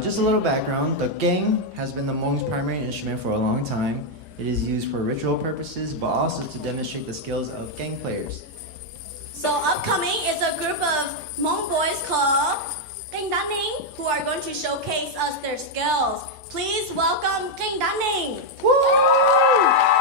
Just a little background, the geng has been the Hmong's primary instrument for a long time. It is used for ritual purposes, but also to demonstrate the skills of geng players. So upcoming is a group of Hmong boys called Keng Da Ning, who are going to showcase us their skills. Please welcome Keng Da Ning. Woo!